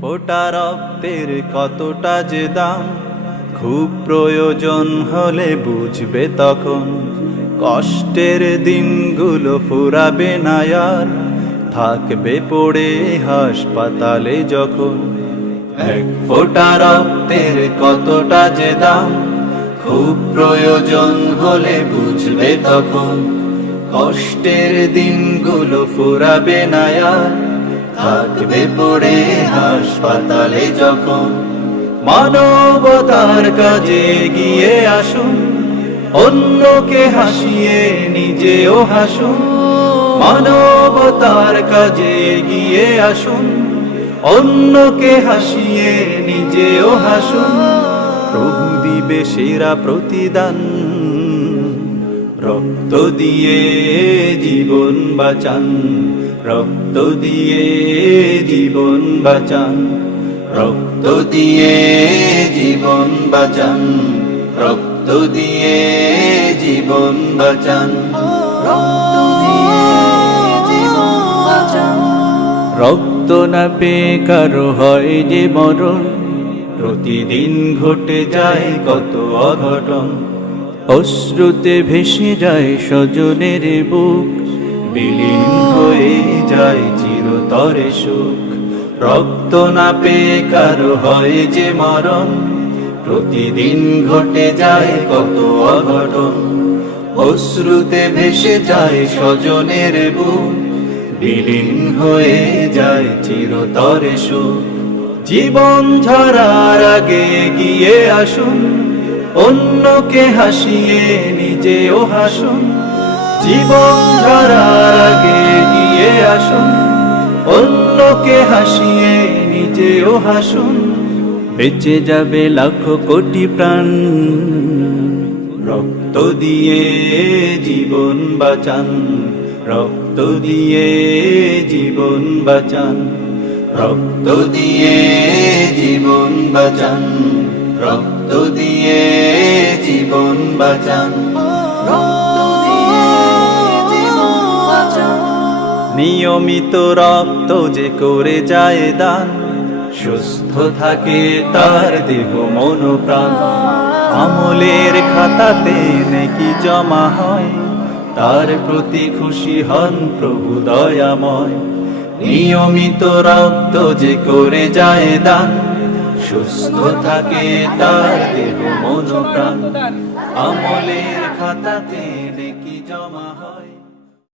ফোঁটা রক্তের কতটা যে দাম, খুব প্রয়োজন হলে বুঝবে তখন। কষ্টের দিনগুলো ফুরাবে না আর, থাকবে পড়ে হাসপাতালে যখন। এক ফোঁটা রক্তের কতটা যে দাম, খুব প্রয়োজন হলে বুঝবে তখন। কষ্টের দিনগুলো ফুরাবে না আর, থাকবে পড়ে হাসপাতালে যখন। মানবতার কাজে গিয়ে আসুন, অন্যকে হাসিয়ে নিজেও হাসুন। মানবতার কাজে গিয়ে আসুন, অন্যকে হাসিয়ে নিজেও হাসুন। প্রভু দিবে সেরা প্রতিদান, রক্ত দিয়ে জীবন বাঁচান, রক্ত দিয়ে জীবন বাঁচান, রক্ত দিয়ে জীবন বাঁচান, রক্ত দিয়ে জীবন বাঁচান, রক্ত দিয়ে জীবন বাঁচান। রক্ত না পেয়ে কারো হয় যে মরণ, প্রতিদিন ঘটে যায় কত অঘটন। অশ্রুতে ভেসে যায় স্বজনের বুক, বিলীন হয়ে যায় চিরতরে সুখ। রক্ত না পেয়ে কারো হয় যে মরণ, প্রতিদিন ঘটে যায় কত অঘটন। অশ্রুতে ভেসে যায় স্বজনের বুক, বিলীন হয়ে যায় চিরতরে সুখ। জীবন ঝরার আগে গিয়ে আসুন, অন্যকে হাসিয়ে নিজেও হাসুন। জীবন ঝরার আগে গিয়ে আসুন, অন্যকে হাসিয়ে নিজেও হাসুন। বেঁচে যাবে লাখো কোটি প্রাণ, রক্ত দিয়ে জীবন বাঁচান, রক্ত দিয়ে জীবন বাঁচান, রক্ত দিয়ে জীবন বাঁচান, রক্ত দিয়ে জীবন বাঁচান, রক্ত দিয়ে জীবন বাঁচান। নিয়মিত রক্ত যে করে যায় দান, সুস্থ থাকে তার দেহ মন প্রাণ। আমলের খাতাতে নেকি জমা হয়, তার প্রতি খুশি হন প্রভু দয়াময়। নিয়মিত রক্ত যে করে যায় দান, সুস্থ থাকে তার দেহ মন প্রাণ। আমলের খাতাতে নেকি জমা হয়।